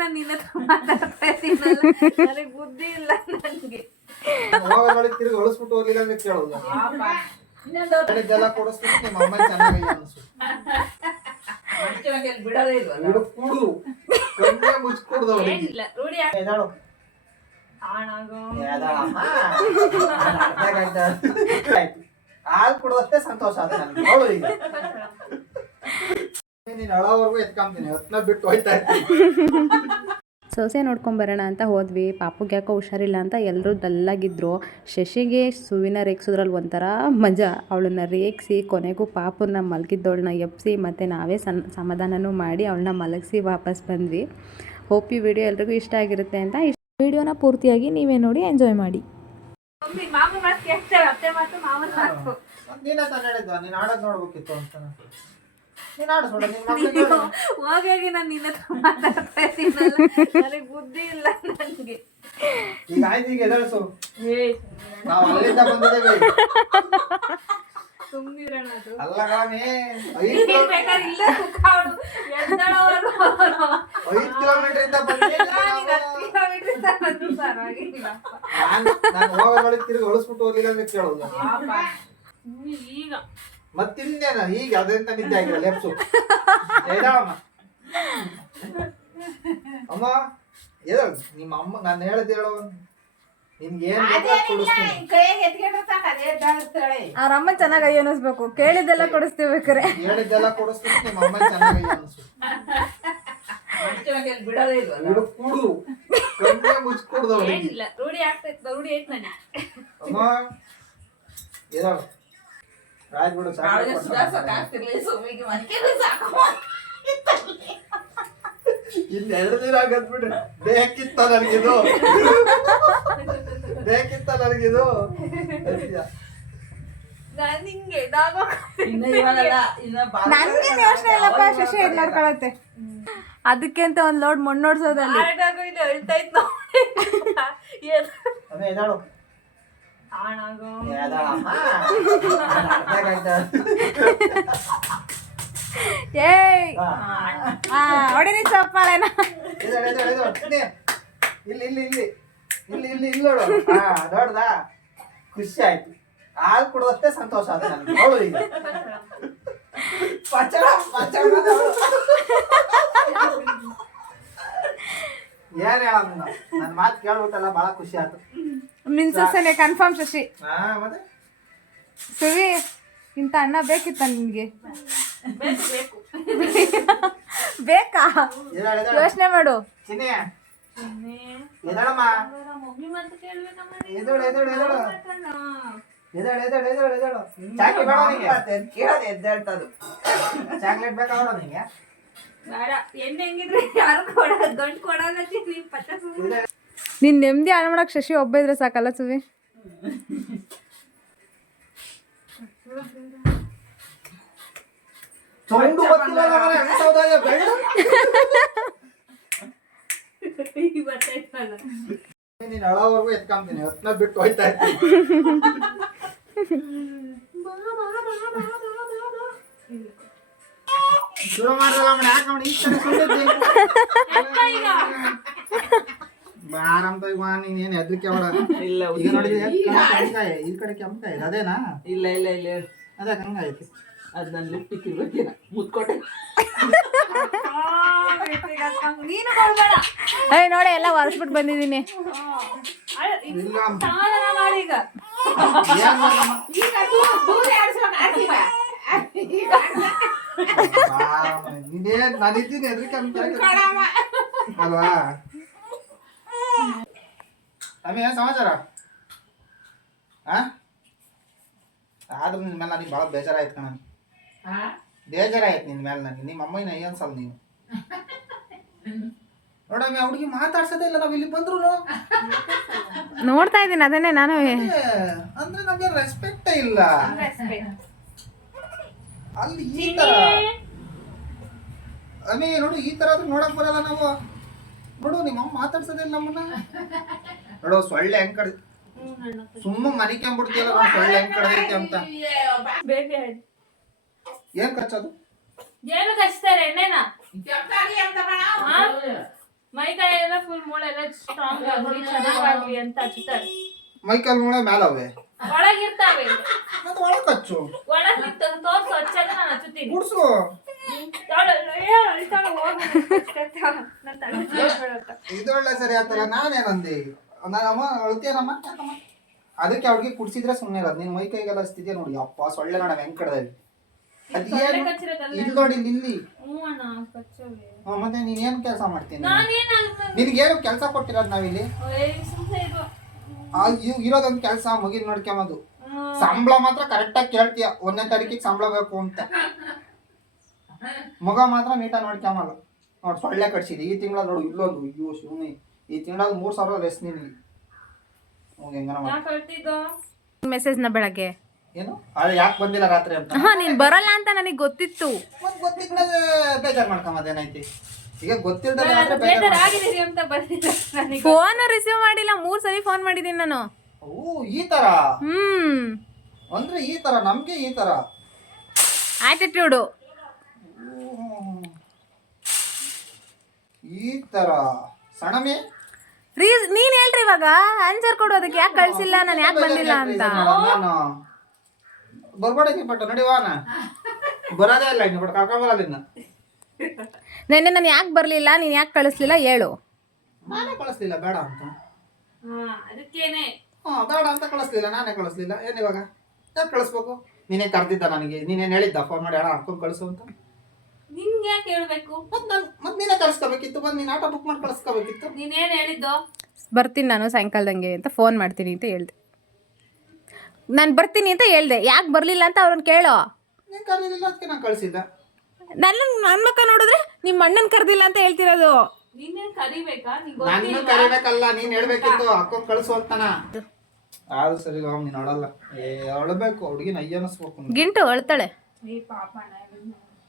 ನಾನು ನಿನ್ನ ಹತ್ರ ಮಾತಾಡ್ತಾ ಇದ್ದೀನಲ್ಲ, ನನಗೆ ಬುದ್ಧಿ ಇಲ್ಲ ನನಗೆ. ತಿರುಗಿ ಹೊಳಿಸ್ಬಿಟ್ಟು ಹೋಗಿಲ್ಲ ಅಂದ್ರೆ ಕೇಳೋದು ಕೊಡಿಸ್ಬಿಟ್ಟು ನಿಮ್ಮ ಅಮ್ಮ ಚೆನ್ನಾಗಿ ಅನ್ಸು ಬಿಡೋದೇ ಇಲ್ವಲ್ಲ, ಕೂಡು ಕಣ್ಣೇ ಮುಚ್ಕೊಡ್ದು ಅವಳಿಗೆ. ರೂಢಿ ಹಾಲು ಕುಡ್ದಷ್ಟೇ ಸಂತೋಷ ಆದ ನನ್ಗೆ. ಅವಳು ಈಗ ನೀನು ಅಳೋವರೆಗೂ ಎತ್ಕೊಂತೀನಿ, ಹೊತ್ನ ಬಿಟ್ಟು ಹೋಯ್ತಾ ಇರ್ತೀನಿ. ಸೊಸೆ ನೋಡ್ಕೊಂಬರೋಣ ಅಂತ ಹೋದ್ವಿ. ಪಾಪುಗೆ ಯಾಕೋ ಹುಷಾರಿಲ್ಲ ಅಂತ ಎಲ್ಲರೂ ಡಲ್ಲಾಗಿದ್ದರು. ಶಶಿಗೆ ಸುವಿನ ರೇಗಿಸೋದ್ರಲ್ಲಿ ಒಂಥರ ಮಜಾ. ಅವಳನ್ನ ರೇಗಿಸಿ ಕೊನೆಗೂ ಪಾಪುನ ಮಲಗಿದ್ದವಳನ್ನ ಎಬ್ಬಿಸಿ ಮತ್ತು ನಾವೇ ಸಮಾಧಾನನೂ ಮಾಡಿ ಅವಳನ್ನ ಮಲಗಿಸಿ ವಾಪಸ್ ಬಂದ್ವಿ. ಹೋಪ್ ಈ ವಿಡಿಯೋ ಎಲ್ರಿಗೂ ಇಷ್ಟ ಆಗಿರುತ್ತೆ ಅಂತ. ವಿಡಿಯೋನ ಪೂರ್ತಿಯಾಗಿ ನೀವೇ ನೋಡಿ ಎಂಜಾಯ್ ಮಾಡಿ. ನೀನ ತಾನು ಹೇಳಿದ್ದ ನೀನು ಆಡೋದು ನೋಡ್ಬೇಕಿತ್ತು ಅಂತ. ಹೋಗಿ ನಾನು ನಿನ್ನ ಹತ್ರ ಮಾತಾಡ್ತಾ ಇದ್ದೀನಲ್ಲ, ನನಗೆ ಬುದ್ಧಿ ಇಲ್ಲ ನನಗೆ. ಈಗ ಆಯ್ತು, ಈಗ ಎದಳಿಸು. ನಾವು ಅಲ್ಲಿಂದ ಬಂದಿದ್ದೇವೆ. ಸುಮ್ಮಿರೋಣ. ಅಲ್ಲ ಗಾಮಿ, 5 ಕಿಲೋಮೀಟರ್ ಇಂದ ನಾನು ಹೋಗೋದ್ರೊಳಗೆ ತಿರುಗಿ ಹೊಳಿಸ್ಬಿಟ್ಟು ಹೋಗಿಲ್ಲ ಅಂದ್ರೆ ಕೇಳೋದು ಈಗ. ಮತ್ತಿನ್ನೇನ ಈಗ ಅದರಿಂದ ನಿದ್ದೆ ಆಗಿಲ್ಲ. ಲೆಪ್ಸು ಹೇಳಮ್ಮ ಅಮ್ಮ, ಹೇಳು ನಿಮ್ಮ ಅಮ್ಮ. ನಾನು ಹೇಳ್ದೆ ಹೇಳೋ, ನಿನ್ಗೆ ಏನ್ ಕೊಡಿಸ್ತೀನಿ. ಅವ್ರ ಅಮ್ಮ ಚೆನ್ನಾಗಿ ಅಯ್ಯ ಅನ್ನಿಸ್ಬೇಕು. ಕೇಳಿದ್ದೆಲ್ಲ ಕೊಡಿಸ್ತೀವಿ. ಹೇಳಿದ್ದೆಲ್ಲ ಕೊಡಿಸ್ತೀನಿ, ನಿಮ್ಮ ಅಮ್ಮ ಚೆನ್ನಾಗಿ ಅನ್ಸು. ಬಿಡೋದೇ ಇಲ್ವಲ್ಲ, ಕೂಡು ಕಣ್ಣೇ ಮುಚ್ಕೊಡ್ದು ಅವಳಿಗೆ. ರೂಢಿ ಆಗ್ತೈತೆ, ರೂಢಿ ಐತ್ ನನಗೆ. ಅಮ್ಮ ಹೇಳು ರಾಜ್ಬಿಡು. ಇನ್ನು 2 ದಿನ ಆಗತ್ಬಿಟ್ರೆ ಬೇಕಿತ್ತ ನನಗಿದು, ಬೇಕಿತ್ತ ನನಗಿದು. ಯೋಚನೆ ಇಲ್ಲಪ್ಪ, ಶಶಿ ನೋಡ್ಕೊಳತ್ತೆ. ಅದಕ್ಕೆ ಅಂತ ಒಂದ್ ಲೋಡ್ ಮಣ್ಣೋಡ್ಸೋದಲ್ಲಿ ಹೊಡಿನಿ ಚಪ್ಪಾಳೆನ. ಇಲ್ಲಿ ನೋಡು. ನೋಡ್ದ, ಖುಷಿ ಆಯ್ತು. ಹಾಲು ಕುಡ್ದಷ್ಟೇ ಸಂತೋಷ ಆದ ನನ್ಗೆ. ಅವಳು ಈಗ ಏನ್ ಹೇಳ, ನನ್ನ ಮಾತು ಕೇಳ್ಬಿಟ್ಟಲ್ಲ, ಬಹಳ ಖುಷಿ ಆಯ್ತು. ಮಿನ್ಸನೆ ಕನ್ಫರ್ಮ್ ಶಶಿ. ಮತ್ತೆ ಸುವಿ, ಇಂತ ಅಣ್ಣ ಬೇಕಿತ್ತ ನಿನ್ಗೆ? ಬೇಕಾ? ಯೋಚನೆ ಮಾಡು. ಚಿನ್ನಿ ಎದಳಮ್ಮ, ಎದಳು ಎದಳು ಎದಳು ಎದಳು ಎದಳು ಎದಳು ಎದಳು. ಚಾಕ್ಲೇಟ್ ಬೇಡ ನಿಂಗೆ? ಕೇಳೋದು ಎದ್ದೇಳ್ತದು. ಚಾಕ್ಲೇಟ್ ಬೇಕಾ ನಿಂಗೆ? ನೀನ್ ನೆಮ್ಮದಿ ಹಾಳು ಮಾಡಕ್ ಶಶಿ ಒಬ್ಬ ಇದ್ರೆ ಸಾಕಲ್ಲ ಸುವಿ? ನೀನ್ ಅಳೋವರೆಗೂ ಎತ್ಕೊಂತೀನಿ, ಹೊತ್ನ ಬಿಟ್ಟು ಹೋಯ್ತಾ ಇರ್ತೀನಿ. ಶುರು ಮಾಡ್ದಲ್ಲ ಅವನು, ಯಾಕೆ ಅವನು ಈ ಕಡೆ ಸುಳ್ಳಿದ್ದೆ ಬಾರಂತ. ನೀನೇನು ಹೆದ್ರಿಕೆ ಅವಳ? ಈಗ ನೋಡಿದ್ರೆ ಈ ಕಡೆ ಕೆಂಪಕಾಯಿ ಅದೇನಾ? ಇಲ್ಲ ಇಲ್ಲ ಇಲ್ಲ, ಅದೇ ಹಂಗಾಯ್ತು. ಅದು ನನ್ನ ಲಿಪ್ಟಿಕ್ ಇರ್ಬೇಕೇನ, ಮುತ್ಕೊಟ್ಟೆ. ನೀನು ಕೊಡ್ಬೇಡ. ನೋಡಿ ಎಲ್ಲ ಒರೆಸ್ಬಿಟ್ಟು ಬಂದಿದ್ದೀನಿ. ಮಾಡೀಗ ನೀನೇನ್ ನಾನಿದ್ದೀನಿ ಹೆದ್ರಿಕೆ ಅಲ್ವಾ? ಅಮ್ಮಿ ಏನ್ ಸಮಾಚಾರ? ಆದ್ರೂ ನಿನ್ ಮೇಲೆ ನನಗೆ ಭಾಳ ಬೇಜಾರಾಯ್ತು ಕಣ. ಬೇಜಾರಾಯ್ತು ನಿನ್ ಮೇಲೆ ನನಗೆ. ನಿಮ್ಮ ಅಮ್ಮನ ಅನ್ಸಲ್ಲ ನೀನು. ನೋಡಮ್ಮಿ, ಹುಡುಗಿ ಮಾತಾಡ್ಸೋದೇ ಇಲ್ಲ ನಾವ್ ಇಲ್ಲಿ ಬಂದ್ರು. ನೋಡ್ತಾ ಇದ್ದೀನಿ ಅದನ್ನೇ ನಾನು. ಅಂದ್ರೆ ನಮ್ಗೆ ರೆಸ್ಪೆಕ್ಟೇ ಇಲ್ಲ ಅಲ್ಲಿ. ಈ ತರ ಅಮ್ಮಿ ನೋಡು, ಈ ತರ ಆದ್ರೂ ನೋಡಕ್ ಬರಲ್ಲ ನಾವು. ನೋಡು, ನಿಮ್ಮ ಅಮ್ಮ ಮಾತಾಡ್ಸೋದೇ ಇಲ್ಲ ನಮ್ಮನ್ನ. ನೋಡು ಸೊಳ್ಳೆ ಹೆಂಗ್ ಕಡ್ ಸುಮ್ಮ ಮನಿಕೊಂಡ್ಬಿಡ್ತೀಯಲ್ಲ, ಸೊಳ್ಳೆ ಹೆಂಗ್ ಕಡ್ದೈತೆ ಅಂತ. ಏನ್ ಕಚ್ಚೋದು? ಏನು ಕಚ್ತಾರೆ ಎಣ್ಣೆನ? ಮೈಕೈ ಎಲ್ಲ ಫುಲ್ ಮೂಳೆ ಎಲ್ಲ ಸ್ಟ್ರಾಂಗ್ ಆಗ್ಲಿ ಚೆನ್ನಾಗಾಗ್ಲಿ ಅಂತ ಹಚ್ತಾರೆ. ಮೈಕಲ್ ಮೂಳೆ ಮೇಲವೆ ಒಳಗಿರ್ತಾವೆ, ಮತ್ತೆ ಒಳಗೆ ಹಚ್ಚು, ಒಳಗಿರ್ತ ತೋರ್ಸು ಹಚ್ಚಾಗ ನಾನು ಹಚ್ಚುತ್ತೀನಿ. ಗುಡ್ಸು. ಇದೊಳ್ಳೆ ಸರಿ ಆತರ. ನಾನೇನಂದೆ ನಾನಮ್ಮ ಅಳ್ತೀಯನಮ್ಮ ಯಾಕಮ್ಮ? ಅದಕ್ಕೆ ಅವ್ರಿಗೆ ಕುಡ್ಸಿದ್ರೆ ಸುಮ್ಮನೆ ಇರೋದು. ನೀನ್ ಮೈ ಕೈಗೆಲ್ಲ ಹಚ್ತಿದ್ಯಾ ನೋಡಿ. ಅಪ್ಪ ಸೊಳ್ಳೆ ನೋಡ ಹೆಂಗ್ ಕಡ್ದಲ್ಲಿ ಅದೇನು ಇಲ್ಲಿ ನೋಡಿ ಇಲ್ಲಿ. ಮತ್ತೆ ನೀನ್ ಏನ್ ಕೆಲಸ ಮಾಡ್ತೀನಿ? ನಿನ್ಗೇನು ಕೆಲಸ ಕೊಟ್ಟಿರೋದು ನಾವಿಲ್ಲಿ ಇರೋದೊಂದು ಕೆಲಸ ಮುಗಿದ್ ನೋಡ್ಕೊಂಬದು. ಸಂಬಳ ಮಾತ್ರ ಕರೆಕ್ಟಾಗಿ ಕೇಳ್ತೀಯ, 1ನೇ ತಾರೀಕಿಗೆ ಸಂಬಳ ಬೇಕು ಅಂತ. ಮಗ ಮಾತ್ರ ನೀಟಾಗಿ ನೋಡ್ಕೊಂಬಲ್ಲ. ನೋಡಿ ಸೊಳ್ಳೆ ಕಟ್ಸಿದೆ ಈ ತಿಂಗಳ. ನೋಡು ಇಲ್ಲೊಂದು, ಅಯ್ಯೋ ಶಿವನಿ, ಈ ತಿಂಗಳ 3,000 ಲೆಸ್ ನಿನ್ಗೆ. ಮೆಸೇಜ್ ನ ಬೆಳಗ್ಗೆ ಏನು ಅದೇ ಯಾಕೆ ಬಂದಿಲ್ಲ ರಾತ್ರಿ ಅಂತ. ನೀನ್ ಬರಲ್ಲ ಅಂತ ನನಗೆ ಗೊತ್ತಿತ್ತು. ಮತ್ತೆ ಗೊತ್ತಿಲ್ಲ ಬೇಜಾರ್ ಮಾಡ್ಕೊಂಬದೇನೈತಿ. ಈಗ ಗೊತ್ತಿಲ್ದ ಫೋನ್ ರಿಸೀವ್ ಮಾಡಿಲ್ಲ, 3 ಸರಿ ಫೋನ್ ಮಾಡಿದೀನಿ ನಾನು. ಓ ಈ ತರ ಅಂದ್ರೆ ಈ ತರ ನಮ್ಗೆ ಈ ತರ ಆಟಿಟ್ಯೂಡು. ಈ ತರ ಸಣಮೆ ನೀನ್ ಹೇಳ್ರಿ ಇವಾಗ ಆನ್ಸರ್ ಕೊಡು. ಅದಕ್ಕೆ ಯಾಕೆ ಕಳ್ಸಿಲ್ಲ, ನಾನು ಯಾಕೆ ಬಂದಿಲ್ಲ ಅಂತ. ನಾನು ಬರ್ಬೇಡ ಪಟ್ಟ ನಡಿವಾನ ಬರೋದೇ ಇಲ್ಲ ಇನ್ನು ಬಟ್ ಕರ್ಕೊಂಬರಲ್ಲ ಇನ್ನ. ನೆನ್ನೆ ನಾನು ಯಾಕೆ ಬರ್ಲಿಲ್ಲ, ನೀನ್ ಯಾಕೆ ಕಳಿಸ್ಲಿಲ್ಲ ಹೇಳು. ನಾನೇ ಕಳಿಸ್ಲಿಲ್ಲ ಬೇಡ ಅಂತ. ಅದಕ್ಕೇನೆ ಬೇಡ ಅಂತ ಕಳಿಸ್ಲಿಲ್ಲ, ನಾನೇ ಕಳಿಸ್ಲಿಲ್ಲ. ಏನ್ ಇವಾಗ ಯಾಕೆ ಕಳಿಸ್ಬೇಕು? ನೀನೇ ಕರ್ದಿದ್ದ ನನಗೆ, ನೀನೇನ್ ಹೇಳಿದ್ದ ಫೋನ್ ಮಾಡಿ ಅಣ್ಣ ಹಾಕೊಂಡು ಕಳಿಸು ಅಂತ? ನಿನ್ಗೆ ಯಾಕೆ ಹೇಳ್ಬೇಕು? ಮತ್ ನೀನೇ ಕಳ್ಸ್ಕೋಬೇಕಿತ್ತು, ಬಂದು ನೀನ್ ಆಟೋ ಬುಕ್ ಮಾಡಿ ಕಳಿಸ್ಕೋಬೇಕಿತ್ತು. ನೀನೇನ್ ಹೇಳಿದ್ದು? ಬರ್ತೀನಿ ನಾನು ಸಾಯಂಕಾಲದಂಗೆ ಅಂತ ಫೋನ್ ಮಾಡ್ತೀನಿ ಅಂತ ಹೇಳ್ದೆ. ನಾನು ಬರ್ತೀನಿ ಅಂತ ಹೇಳ್ದೆ, ಯಾಕೆ ಬರಲಿಲ್ಲ ಅಂತ ಅವ್ರನ್ನ ಕೇಳೋ. ನೀನ್ ಕರೀಲಿಲ್ಲ ಅದಕ್ಕೆ ನಾನು ಕಳಿಸಿಲ್ಲ. ನನ್ನ ಮಕ್ಕ ನೋಡಿದ್ರೆ ನಿಮ್ಮ ಅಣ್ಣನ ಕರೆದಿಲ್ಲ ಅಂತ ಹೇಳ್ತಿರೋದು. ನೀನೇನ್ ಕರಿಬೇಕಾ? ನಾನು ಕರಿಬೇಕಲ್ಲ, ನೀನ್ ಹೇಳ್ಬೇಕಿತ್ತು ಹಾಕೊಂಡ್ ಕಳಿಸು ಅಂತಾನ. ಆದ್ರೂ ಸರಿ ನೀನ್ ಅಳಲ್ಲ. ಅಳಬೇಕು, ಹುಡುಗಿನ ಅಯ್ಯ ಅನಿಸ್ಬೇಕು. ಗಿಂಟು ಅಳ್ತಾಳೆ.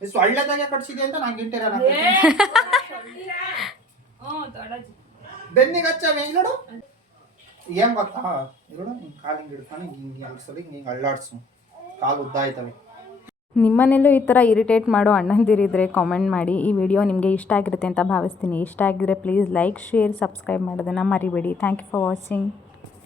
ಸೊಳ್ಳೆದಾಗೆ ಕಟ್ಸಿದೆ ಅಂತ ನಾನು ಗಿಂಟಿರ ಬೆನ್ನಿಗೆ ಹಚ್ಚವೆ ನೋಡು. ಏನ್ ಗೊತ್ತಾ ನೋಡು, ನಿನ್ ಕಾಲಿಂಗ್ ಹಿಡ್ಕೊಂಡು ಹಿಂಗೆ ಅಲ್ಸಲಿ, ಹಿಂಗೆ ಅಳ್ಳಾಡ್ಸು, ಕಾಲು ಉದ್ದ ಆಯ್ತವೆ. ನಿಮ್ಮನೇಲೂ ಈ ಥರ ಇರಿಟೇಟ್ ಮಾಡೋ ಅಣ್ಣಂದಿರಿದ್ರೆ ಕಾಮೆಂಟ್ ಮಾಡಿ. ಈ ವಿಡಿಯೋ ನಿಮಗೆ ಇಷ್ಟ ಆಗಿರುತ್ತೆ ಅಂತ ಭಾವಿಸ್ತೀನಿ. ಇಷ್ಟ ಆಗಿದ್ರೆ ಪ್ಲೀಸ್ ಲೈಕ್, ಶೇರ್, ಸಬ್ಸ್ಕ್ರೈಬ್ ಮಾಡೋದನ್ನು ಮರಿಬೇಡಿ. Thank you for watching.